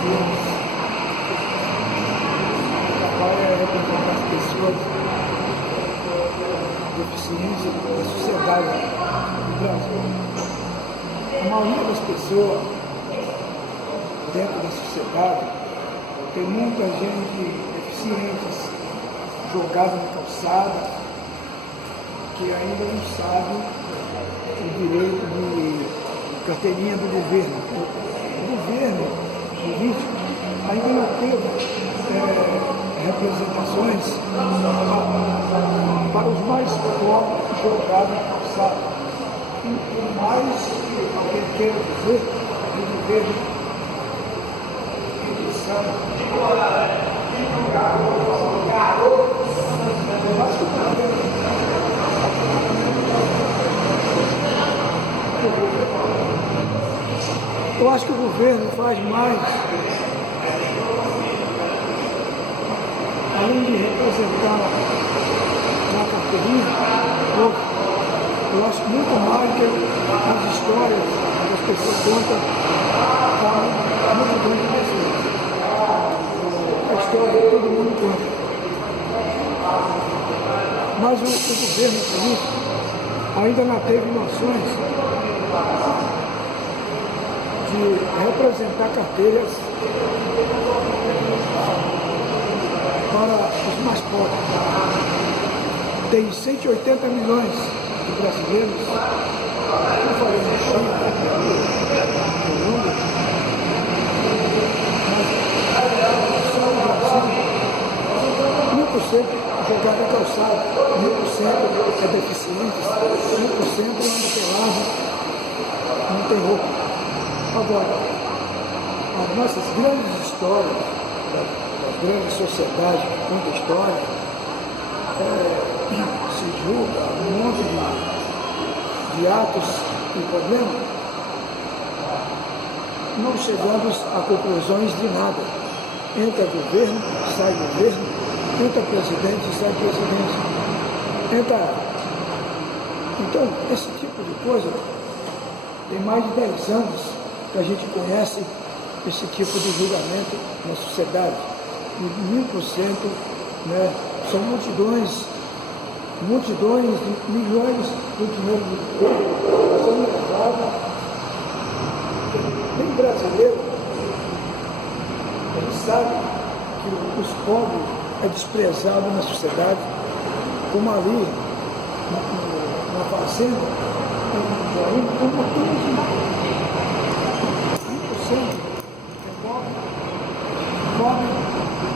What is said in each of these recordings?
deficientes. Trabalha representar as pessoas deficientes da sociedade do Brasil. A maioria das pessoas dentro da sociedade tem muita gente deficiente jogada na calçada que ainda não sabe o direito de carteirinha do governo. O governo político ainda não teve representações para os mais pobres jogados na calçada. O mais que eu quero dizer do governo eu acho que o governo faz mais, além de representar na carteirinha, eu acho muito mais que as histórias que as pessoas contam para muito grande pessoas. A história todo mundo conta. Mas o governo político ainda não teve noções de representar carteiras para os mais pobres. Tem 180 milhões de brasileiros, eu falei no Chile, no mundo, mas só no Brasil, 1% jogado na calçada, 1% é deficiente, 1% anda pelado, não tem roupa. Agora, as nossas grandes histórias, das grandes sociedades que contam história, se julga um monte de atos e problemas, não chegamos a conclusões de nada. Entra governo, sai governo, entra presidente, sai presidente. Então, esse tipo de coisa, tem mais de 10 anos que a gente conhece esse tipo de julgamento na sociedade. E 1000%, né, são multidões de milhões de dinheiro do povo são levados. Nem brasileiro, ele sabe que os pobres é desprezado na sociedade, como ali na fazenda, um montão de 5% é pobre. Pobre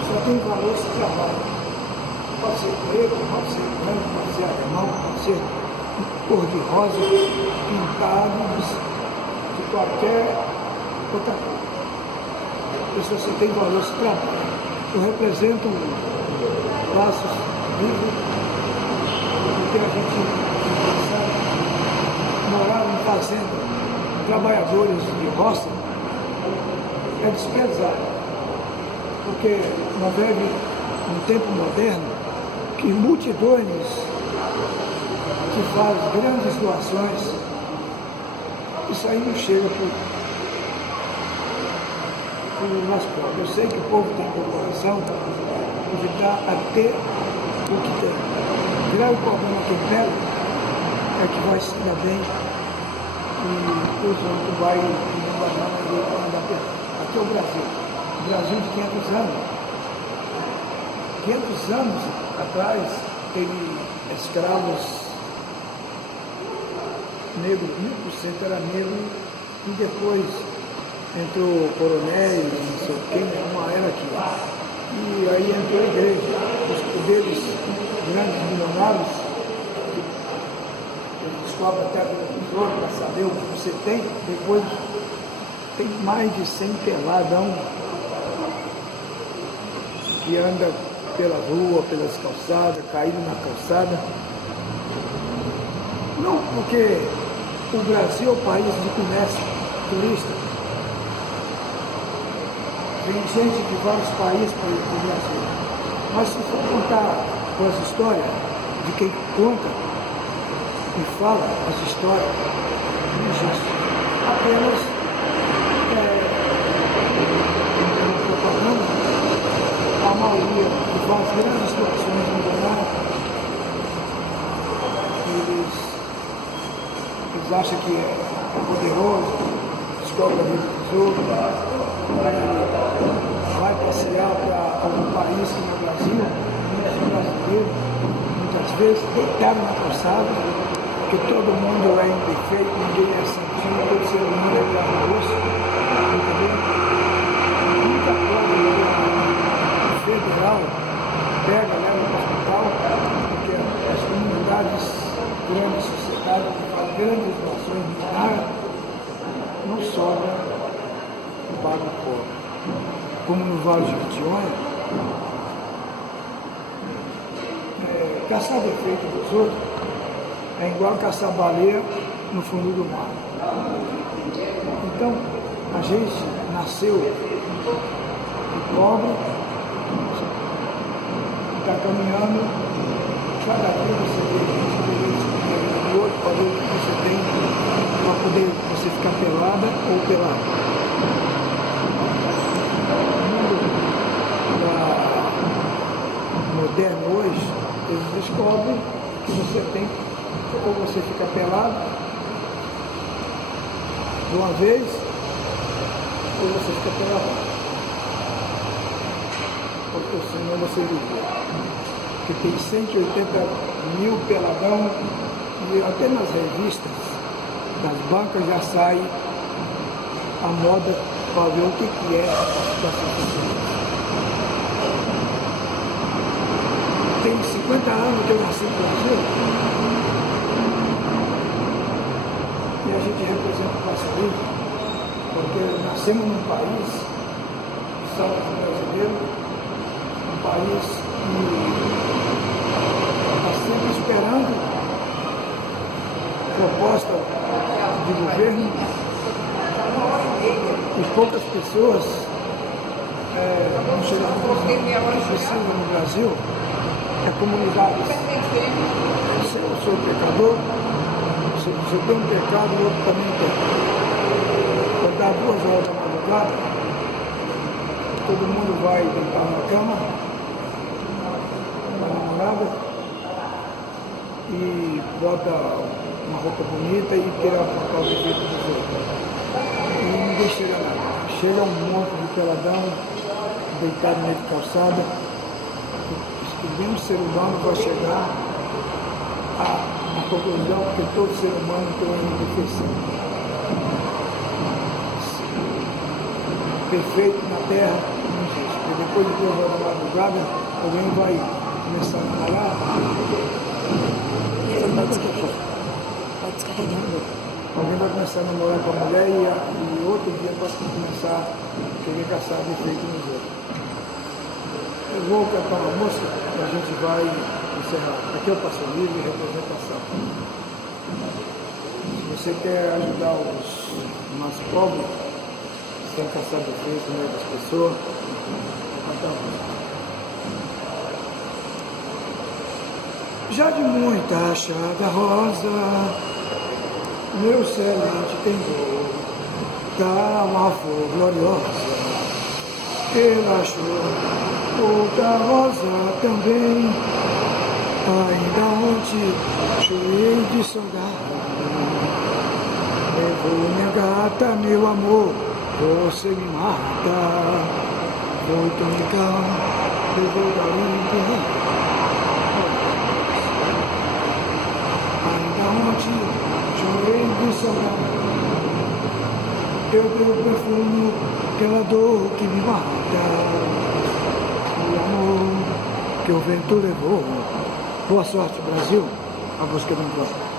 só tem valor se trabalha. Pode ser preto, pode ser branco, pode ser alemão, pode ser cor-de-rosa, pintado de qualquer outra cor. A pessoa só tem valor se trabalha. Eu represento classes livres, porque a gente sabe, morar em fazenda, trabalhadores de roça, é desprezado. Porque nós vivemos um tempo moderno que multidões que fazem grandes doações, isso aí não chega para o nosso povo. Eu sei que o povo tem corporação de dar até o que tem. O grave problema que pega é que vai se dar bem e os outros vai andar perto. Aqui é o Brasil. O Brasil de 500 anos. 500 anos atrás, teve escravos negros, 1000% era negro, e depois entrou coronéis, não sei o quê, uma era aqui. E aí entrou a igreja, os poderes grandes, milionários, eles descobrem até do tesouro para saber o que você tem, depois tem mais de 100 peladão que anda pela rua, pelas calçadas, caído na calçada. Não porque o Brasil é o país de comércio turista. Tem gente de vários países para ir para o Brasil. Mas se for contar as histórias de quem conta e fala as histórias, não existe. Apenas faz grandes produções no lugar, eles acham que é poderoso, descobre a vida dos outros, vai passear para algum país que no Brasil, muitos brasileiros, muitas vezes, deitaram na calçada, porque todo mundo é imperfeito, ninguém é santinho, todo ser humano é carroço, entendeu? Muita prova federal pega, leva para o hospital, porque as comunidades grandes, sociedades que fazem grandes doações milionárias, não sobra o barro pobre. Como no Vale de Jequitinhonha, caçar defeito dos outros é igual caçar baleia no fundo do mar. Então, a gente nasceu pobre, está caminhando, cada dia você vê do outro para ver o que você tem, para poder você ficar pelada ou pelado. Moderno hoje, eles descobrem que você tem, ou você fica pelado de uma vez, ou você fica pelado. Porque senão você vive. Porque tem 180 mil peladão e até nas revistas, nas bancas já sai a moda para ver o que é a situação social. Tem 50 anos que eu nasci no Brasil e a gente representa o Passo Livre, porque nascemos num país, Estados brasileiros, um país que está sempre esperando proposta de governo e poucas pessoas não chegam à conclusão que precisa no Brasil. A comunidade, se eu sou pecador, se eu tenho um pecado, o outro também tem. Vai dar 2 horas da madrugada, todo mundo vai deitar na cama, com a namorada, e bota uma roupa bonita e quer apontar o defeito dos outros. E ninguém chega nada. Chega um monte de peladão, deitado meio de calçada. Nenhum ser humano vai chegar à conclusão que todo ser humano tem uma imperfeição. Perfeito na Terra não existe. Porque depois de 2 horas da madrugada, alguém vai começar a namorar. Pode descarregar. Alguém vai começar a namorar com a mulher e outro dia vai começar a querer caçar defeito nos outros. Eu vou cantar uma música e a gente vai encerrar. Aqui é o Passo Livre, representação. Se você quer ajudar os mais pobres, que estão caçando defeito no meio das pessoas, vou cantar uma música. Já de muita achada rosa, meu excelente temor, dá uma flor gloriosa, ela achou. Outra rosa também, ainda ontem chorei de saudade. Levou minha gata, meu amor, você me mata. Foi tão levou da língua. Ainda ontem chorei de saudade. Eu dei o perfume, aquela dor que me mata. O amor que o vento levou. Boa sorte, Brasil. A busca do encontro.